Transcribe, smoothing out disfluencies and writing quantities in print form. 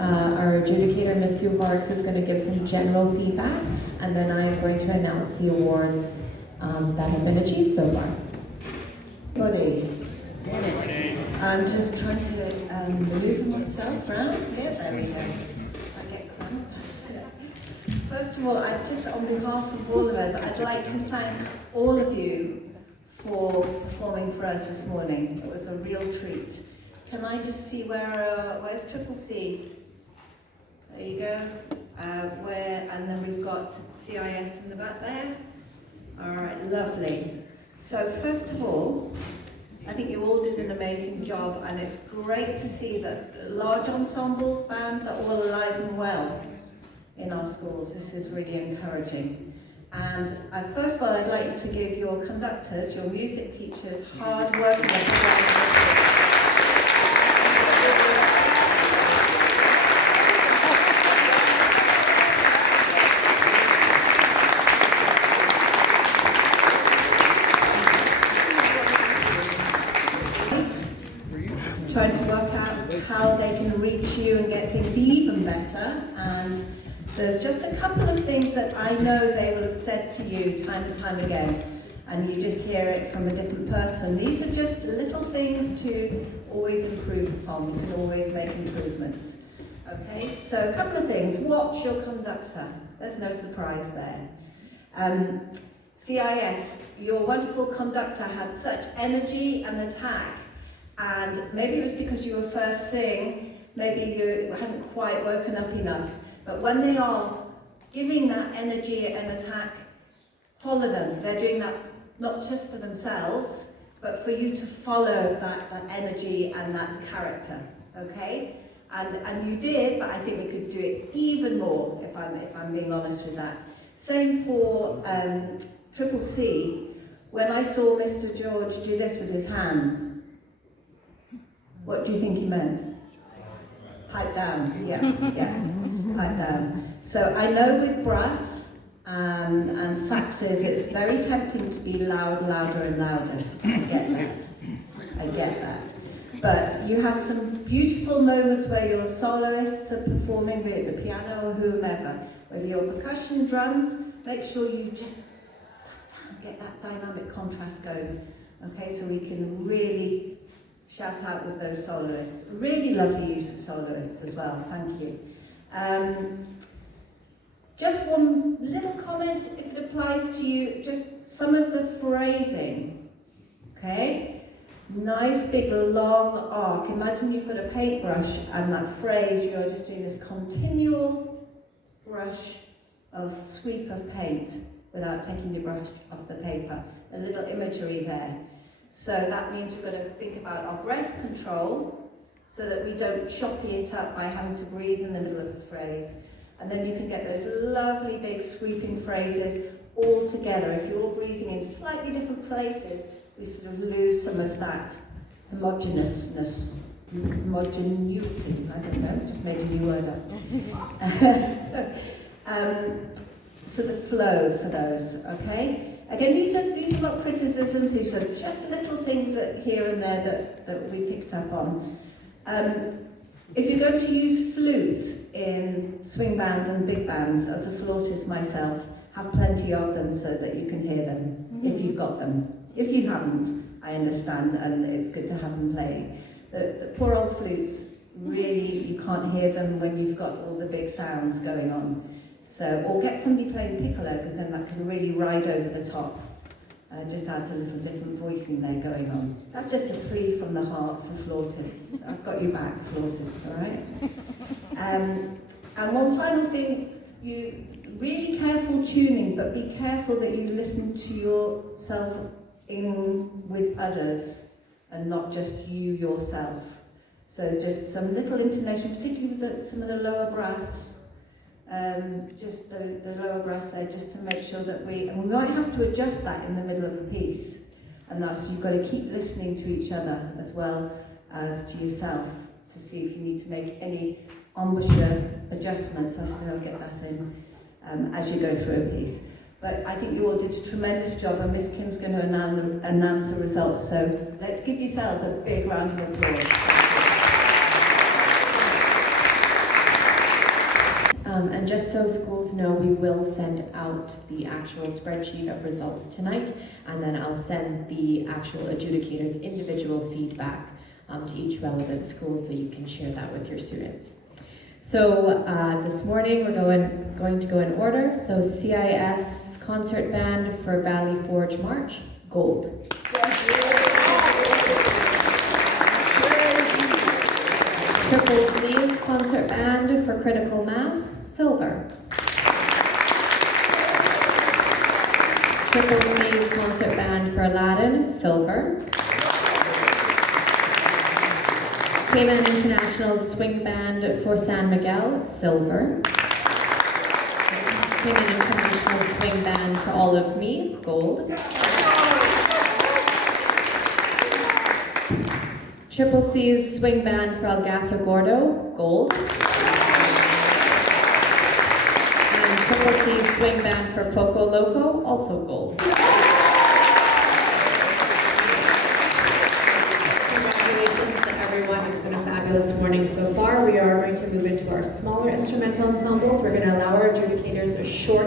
our adjudicator, Ms. Sue Horrocks, is going to give some general feedback, and then I'm going to announce the awards that have been achieved so far. Good morning. I'm just trying to maneuver myself around. Yeah, there we go. I get cramp. First of all, on behalf of all of us, I'd like to thank all of you for performing for us this morning. It was a real treat. Can I just see where's Triple C? There you go. And then we've got CIS in the back there. All right, lovely. So first of all, I think you all did an amazing job, and it's great to see that large ensembles, bands are all alive and well in our schools. This is really encouraging. And first of all, I'd like to give your conductors, your music teachers, hard work. Trying to work out how they can reach you and get things even better. And there's just a couple of things that I know they will have said to you time and time again, and you just hear it from a different person. These are just little things to always improve upon. You can always make improvements. Okay, so a couple of things. Watch your conductor. There's no surprise there. CIS, your wonderful conductor had such energy and attack, and maybe it was because you were first thing, maybe you hadn't quite woken up enough, but when they are giving that energy and attack, follow them. They're doing that not just for themselves, but for you to follow that energy and that character, okay? And you did, but I think we could do it even more, if I'm being honest with that. Same for Triple C. When I saw Mr. George do this with his hands, what do you think he meant? Pipe down, yeah, pipe down. So I know with brass and saxes, it's very tempting to be louder and loudest. I get that. But you have some beautiful moments where your soloists are performing with the piano or whomever. With your percussion, drums, make sure you just get that dynamic contrast going. Okay, so we can really shout out with those soloists. Really lovely use of soloists as well, thank you. Just one little comment, if it applies to you, just some of the phrasing, okay? Nice big long arc. Imagine you've got a paintbrush and that phrase, you're just doing this continual brush of sweep of paint without taking your brush off the paper. A little imagery there. So that means we've got to think about our breath control so that we don't choppy it up by having to breathe in the middle of a phrase. And then you can get those lovely big sweeping phrases all together. If you're all breathing in slightly different places, we sort of lose some of that homogeneity, I don't know, just made a new word up. So the flow for those, okay? Again, these are not criticisms, these are just little things that here and there that we picked up on. If you're going to use flutes in swing bands and big bands, as a flautist myself, have plenty of them so that you can hear them, if you've got them. If you haven't, I understand, and it's good to have them playing. The poor old flutes, really, you can't hear them when you've got all the big sounds going on. So, or get somebody playing piccolo, because then that can really ride over the top. Just adds a little different voicing there going on. That's just a plea from the heart for flautists. I've got you back, flautists, all right? And one final thing, you really careful tuning, but be careful that you listen to yourself in with others and not just you yourself. So just some little intonation, particularly with some of the lower brass. Just the lower brass there, just to make sure that and we might have to adjust that in the middle of a piece, and that's, you've got to keep listening to each other as well as to yourself to see if you need to make any embouchure adjustments. I'll get that in as you go through a piece. But I think you all did a tremendous job, and Miss Kim's going to announce the results, so let's give yourselves a big round of applause. just so schools know, we will send out the actual spreadsheet of results tonight, and then I'll send the actual adjudicators' individual feedback to each relevant school so you can share that with your students. So this morning we're going to go in order. So CIS concert band for Valley Forge March, gold. Triple C's concert band for Critical Mass, silver. Triple C's concert band for Aladdin, silver. Cayman International's swing band for San Miguel, silver. Cayman International swing band for All of Me, gold. Triple C's swing band for El Gato Gordo, gold. And Triple C's swing band for Poco Loco, also gold. Congratulations to everyone. It's been a fabulous morning so far. We are going to move into our smaller instrumental ensembles. We're going to allow our adjudicators a short